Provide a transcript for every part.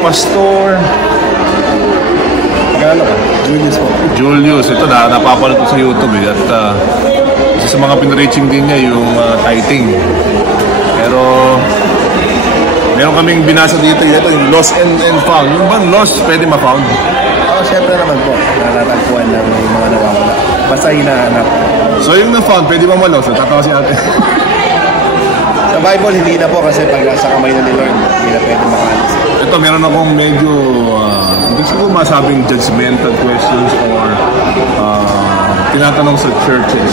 Pastor. Magkano ka? Julius po. Julius. Ito napapanood ko sa YouTube eh. At isa sa mga pinreaching din niya yung tithing. Pero meron kaming binasa dito. Ito yung lost and found. Yung bang lost pwede ma-found? Oo, syempre naman po. Natatagpuan ng mga nawawala. Basta hinahanap. So yung na-found, pwede ba ma-lost? Tatawa si ate. Sa Bible, hindi na po kasi pag nasa kamay na ni Lord, hindi na pwede makalis. Ito, meron akong medyo, hindi ko masabing judgmental questions or tinatanong sa churches.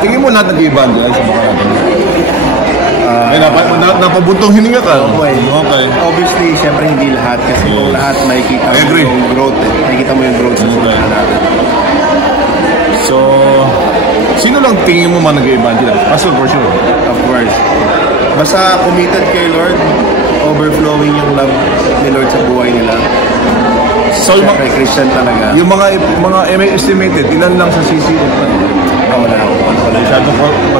Tingin mo lahat nag-evangelize sa mga natin? Napabuntong hininga ka? Okay. Obviously, syempre hindi lahat kasi kung lahat makikita mo yung growth. Makikita mo yung growth sa mga natin. So, sino lang tingin mo man nag-evangelize? Pastor for sure. Of course. Basta committed kay Lord, overflowing yung love ni Lord sa buhay nila. So, yung mga Christian talaga. Yung mga estimated, ilan lang sa CCM pa? Wala ako.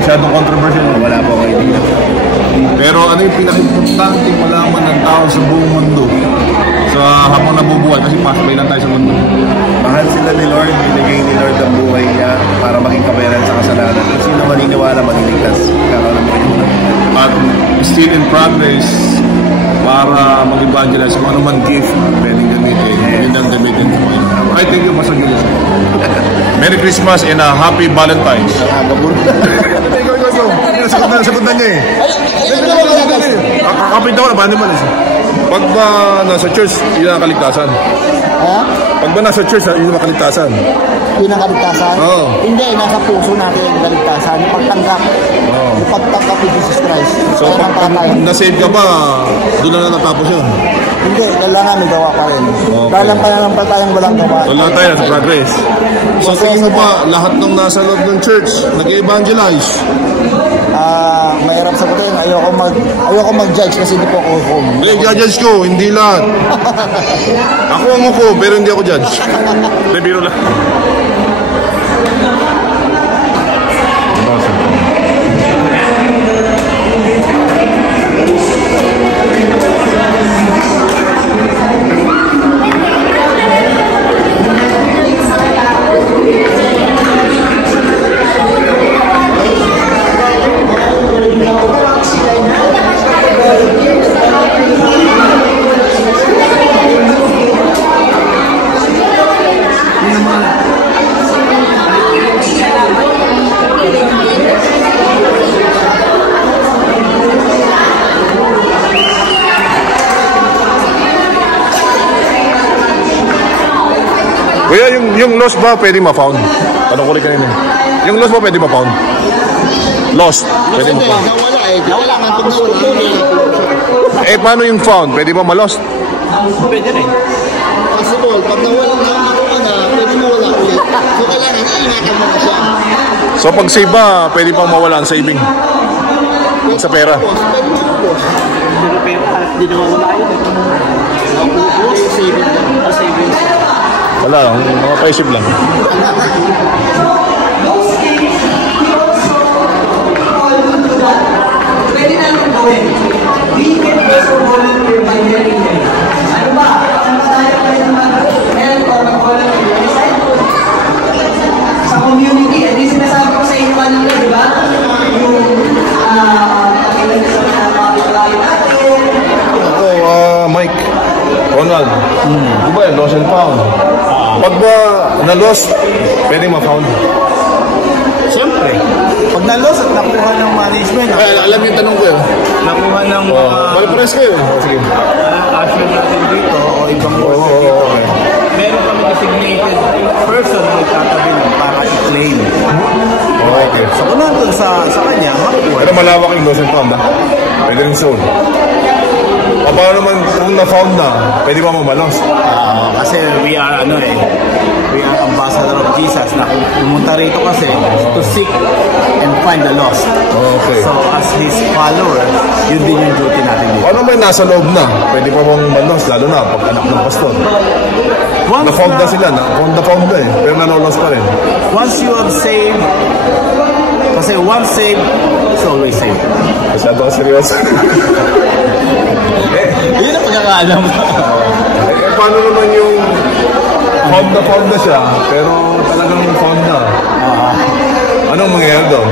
Masyadong controversial. Wala po kayo dito. Pero ano yung pinaka-importante malaman ng tao sa buong mundo? So, habang nabubuhay, kasi pasbay lang tayo sa mundo. Mahal sila ni Lord, binigay ni Lord ang buhay niya para maging kabayaran sa kasalanan. Kung sino maniniwala, maniligtas. At still in progress para mag-evangelize kung ano man gift pwedeng gamitin. Yun ang gamitin ko. I thank you, Pastor Julius. Merry Christmas and a Happy Valentine's. Ikaw. Sagot na niya eh. Kakapit ako na, paano naman eh. Pag ba nasa church, yun ang kaligtasan? Ha? Pag ba nasa church, yun ang kaligtasan? Yun ang kaligtasan? Oo. Hindi, nasa puso natin yung kaligtasan. Yung pagtanggap. Yung pagtanggap ni Jesus Christ. So, pag na-save ka ba, doon na natapos yun? Hindi, kailangan may gawa pa rin. Dahil ang pananampalatayang walang gawa. Wala tayo, nasa progress. So, tingin mo ba, lahat ng nasa loob ng church, nag-evangelize? Mahirap sagutin. Ayoko mag-judge kasi hindi po ako hukom. Hindi, judge ko, hindi lahat. Ako ang hukom, pero hindi ako judge. Hindi, biro lang. Kuya, yung lost ba pwede ma-found? Tanong ko rin kanina. Yung lost ba pwede ma-found? Lost, pwede ma-found. Nawala eh. Nawala nga pag nawala. Eh, paano yung found? Pwede ba ma-lost? Pwede rin. Possible. Pag nawala na, pwede mawala ulit. So, kailangan, ingatan mo na siya. So, pag save ba, pwede pang mawala ang saving? Sa pera? Pero pera, hindi na mawala yun. Savings. Wala lang, mga paisip lang. Pwede na lang gawin. We can also volunteer by getting them. Ano ba? Ano ba tayo kayo mag-help o mag-volunteer? Sa community. At di sinasabi ko sa inyo kanina, di ba? Yung pakilang sa mga kapitalayo natin. Ako, Mike, Ronald, di ba yan, lost and found? Pag ba na-lost, pwede ma-found? Siyempre. Pag na-lost at nakuha ng management, Alam yung tanong ko yun. nakuha ng Balipares kayo. Sige. asset natin dito o ibang worker dito, meron kami designated person na nagtatabi nun para i-claim. Okay. So kung nandun sa kanya, makukuha. Pero malawak yung lost and found, ha? Pwede rin zone. O paano naman kung na-found na, pwede ba mamalos? Kasi we are ambassador of Jesus na pumunta rito kasi to seek and find the lost. Okay. So as his follower, yun din yung duty natin dito. Ano ba nasa loob na? Pwede pa bang malos, lalo na pag anak ng pastor. Na-found na sila, na-found na eh, pero nanolos pa rin. Once you have saved, kasi once saved, it's always saved. Masyado ka seryoso. Yun ang pagkakaalam. paano naman yung found na siya, pero talagang found na. Anong mangyayari doon?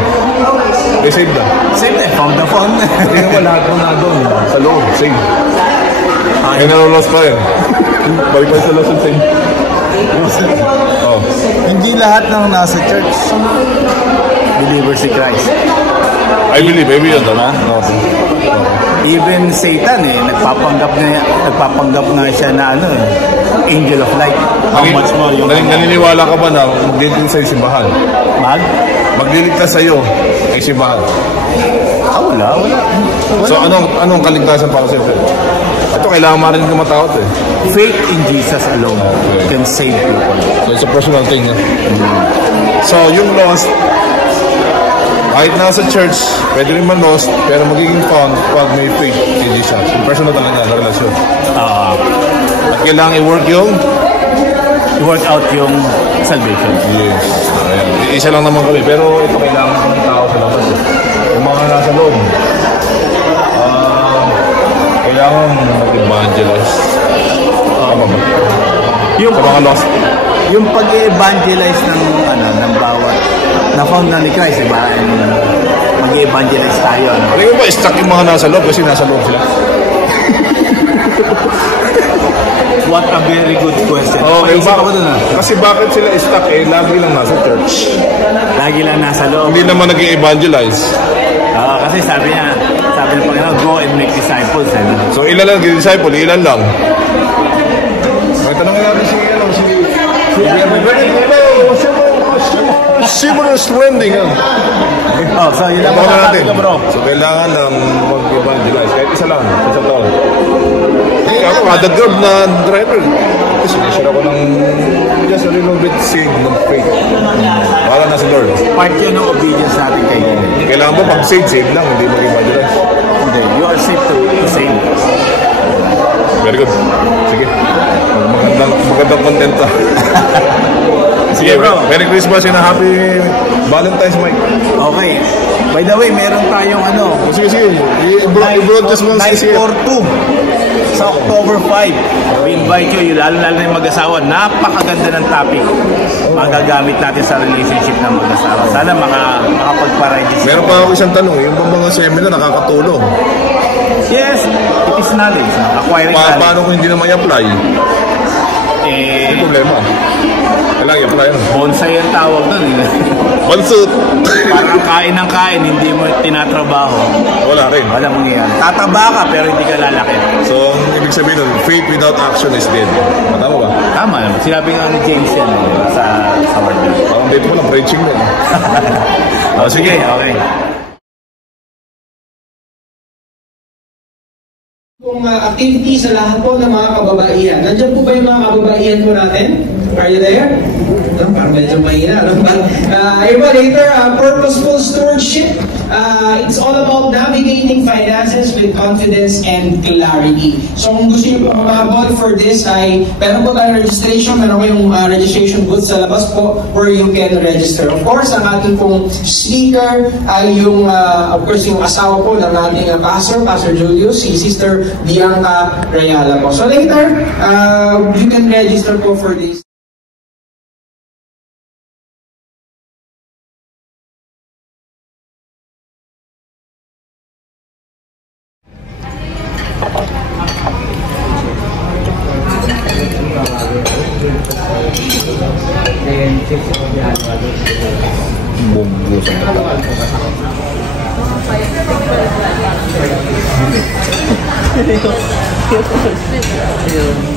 May save na. Save na, found na. Hindi naman lahat mo na doon. Sa loob, save. Ay, nalolos pa rin. Balik pa sa loss and save. Oh. Hindi lahat ng nasa church believer si Christ. I believe yun doon, ha? Even Satan nagpapanggap nga siya na angel of light. How much more yung naniniwala ka ba na magdiligtas sa'yo simbahan? Magliligtas sa'yo ay simbahan? Wala. So anong kaligtasan para sa'yo? Ito kailangan marinig ng matawad eh. Faith in Jesus alone can save people. So it's a personal thing. So yung lost, kahit nasa church, pwede rin man lost, pero magiging found pag may faith in Jesus. Yung personal talaga na relasyon. At kailangan i-work out yung salvation. Yes. Ayan. Isa lang naman kami, pero ito kailangan ng tao sa labas. Yung mga nasa loob, kailangan mag-evangelize. Tama ba? Yung sa mga lost. Yung pag-evangelize ng bawat na-found na ni Christ, diba? Mag-evangelize tayo. Alam mo ba, stuck yung mga nasa loob kasi nasa loob sila? What a very good question. Kasi bakit sila stuck lagi lang nasa church. Lagi lang nasa loob. Hindi naman nag-evangelize. Kasi sabi ng Panginoon, go and make disciples. So ilan lang disciple? Ilan lang? May tanongin natin Simulus trending. So yun lang natin. So kailangan lang mag-evangelize. Kahit isa lang. Isang taon. Ako, kada job na driver. Kasi sinisira ko ng just a little bit saved ng faith. Para na si Lord. Part yun ng obedience natin kay God. Kailangan mo pag save lang. Hindi mag-evangelize. Hindi. You are saved to save. Very good. Sige. Magandang content ta. Sige bro. Merry Christmas and a happy Valentine's, Mike. Okay. By the way, meron tayong Sige. I-broadcast mo sa 942 sa October 5. We invite you, lalo na yung mag-asawa. Napakaganda ng topic. Magagamit natin sa relationship ng mag-asawa. Sana makapagpa-register. Meron pa ako isang tanong. Yung mga seminar nakakatulong. Yes, it is knowledge. Acquiring knowledge. Paano kung hindi na may apply? May problema. Kailangan i-apply na. Bonsai ang tawag doon. Bansut! Parang kain ng kain, hindi mo tinatrabaho. Wala rin. Wala mong yan. Tataba ka pero hindi ka lalaki. So, ibig sabihin nun, faith without action is dead. Tama ba? Tama. Sinabi nga ni James yan sa word. Parang dito mo lang, preaching mo. Sige, okay. Kung activity sa lahat po ng mga kababaihan. Nandiyan po ba yung mga kababaihan po natin? Are you there? Parang medyo mahina. Later, purposeful stewardship. It's all about navigating finances with confidence and clarity. So kung gusto niyo po kumabot for this ay meron po tayong registration. Meron ko yung registration booth sa labas po where you can register. Of course, ang ating pong speaker ay yung, of course, yung asawa po ng ating Pastor Julius, si Sister Bianca Rayala po. So later, you can register po for this.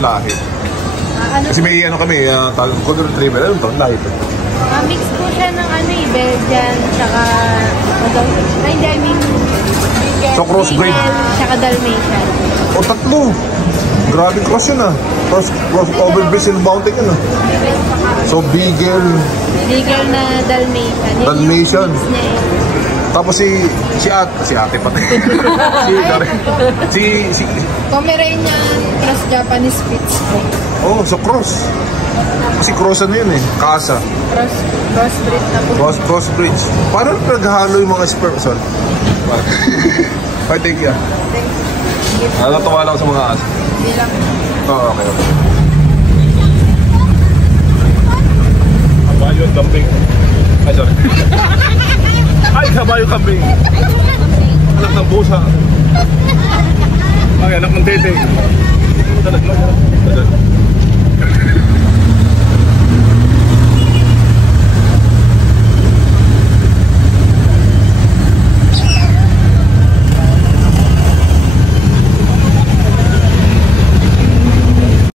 Lahi. Kasi may kami, Golden Retriever. Ano ito? Lahi ito. Mix po siya ng Belgian, tsaka So crossbreed? Tsaka Dalmatian. Tatlo. Grabe cross yun Cross overbreed in mountain yun So Beagle Na Dalmatian. Dalmatian. Tapos si ate pati. si Pomeranian cross Japanese Spitz. So cross. Kasi cross yun Casa. Crossbreed na po. Crossbreed. Parang naghalo yung mga sperm. Sorry. Thank you. Thank you. Natuwa lang sa mga aso. Hindi lang. Okay. Kambing. Ay, sorry. Ay, kabayo kambing. Anak ng busa. Ay, anak ng tete. Anak ng